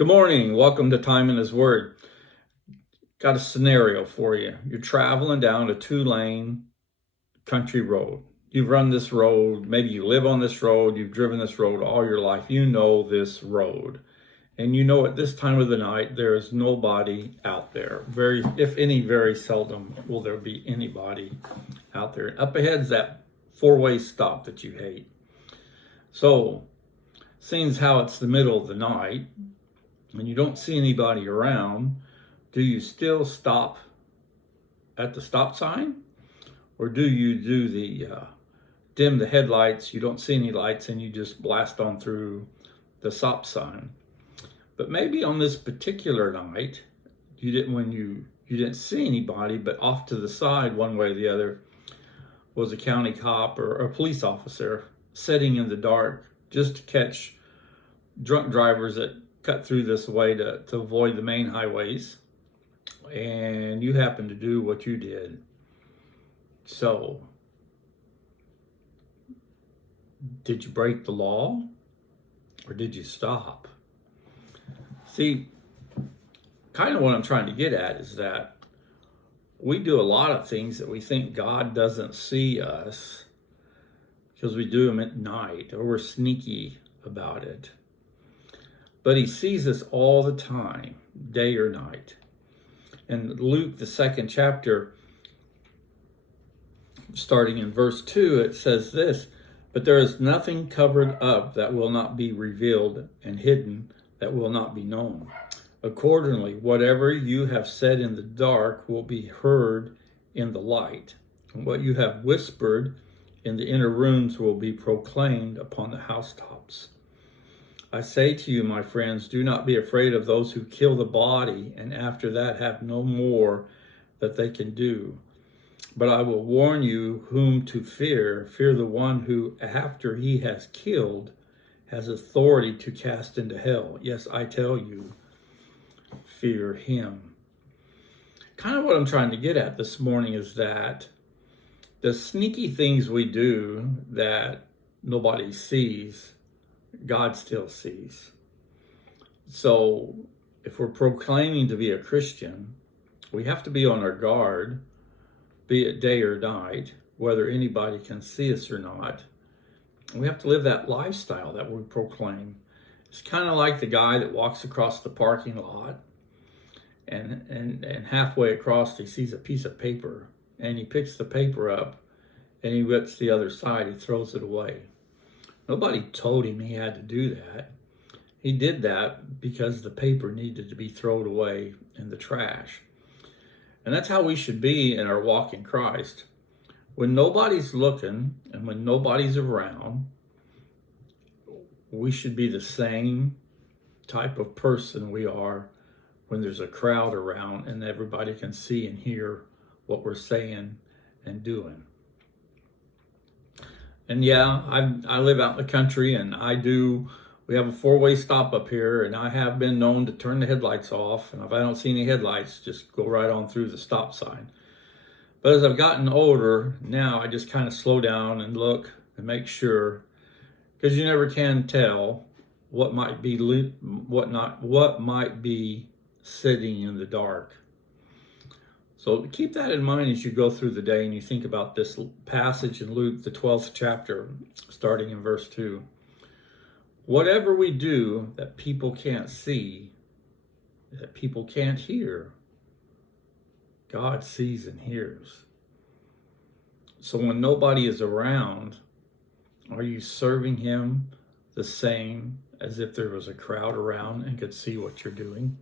Good morning. Welcome to Time in His Word. Got a scenario for you. You're traveling down a 2-lane country road. You've run this road. Maybe you live on this road. You've driven this road all your life. You know this road. And you know at this time of the night, there is nobody out there. If any, very seldom will there be anybody out there. Up ahead's that 4-way stop that you hate. So, seeing as how it's the middle of the night, and you don't see anybody around, do you still stop at the stop sign? Or do you do the dim the headlights, you don't see any lights, and you just blast on through the stop sign? But maybe on this particular night, you didn't see anybody, but off to the side, one way or the other, was a county cop or a police officer sitting in the dark just to catch drunk drivers that cut through this way to avoid the main highways, and you happen to do what you did. So, did you break the law, or did you stop? See, kind of what I'm trying to get at is that we do a lot of things that we think God doesn't see us because we do them at night, or we're sneaky about it. But he sees us all the time, day or night. In Luke, the 2nd chapter, starting in verse 2, it says this: "But there is nothing covered up that will not be revealed, and hidden that will not be known. Accordingly, whatever you have said in the dark will be heard in the light, and what you have whispered in the inner rooms will be proclaimed upon the housetops. I say to you, my friends, do not be afraid of those who kill the body, and after that have no more that they can do. But I will warn you whom to fear. Fear the one who, after he has killed, has authority to cast into hell. Yes, I tell you, fear him." Kind of what I'm trying to get at this morning is that the sneaky things we do that nobody sees, God still sees. So if we're proclaiming to be a Christian, we have to be on our guard, be it day or night, whether anybody can see us or not. We have to live that lifestyle that we proclaim. It's kind of like the guy that walks across the parking lot, and halfway across he sees a piece of paper, and he picks the paper up and he whips the other side, he throws it away. Nobody told him he had to do that. He did that because the paper needed to be thrown away in the trash. And that's how we should be in our walk in Christ. When nobody's looking and when nobody's around, we should be the same type of person we are when there's a crowd around and everybody can see and hear what we're saying and doing. And yeah, I live out in the country, and we have a 4-way stop up here, and I have been known to turn the headlights off, and if I don't see any headlights, just go right on through the stop sign. But as I've gotten older, now I just kind of slow down and look and make sure, because you never can tell what might be sitting in the dark. So keep that in mind as you go through the day and you think about this passage in Luke, the 12th chapter, starting in verse 2. Whatever we do that people can't see, that people can't hear, God sees and hears. So when nobody is around, are you serving him the same as if there was a crowd around and could see what you're doing?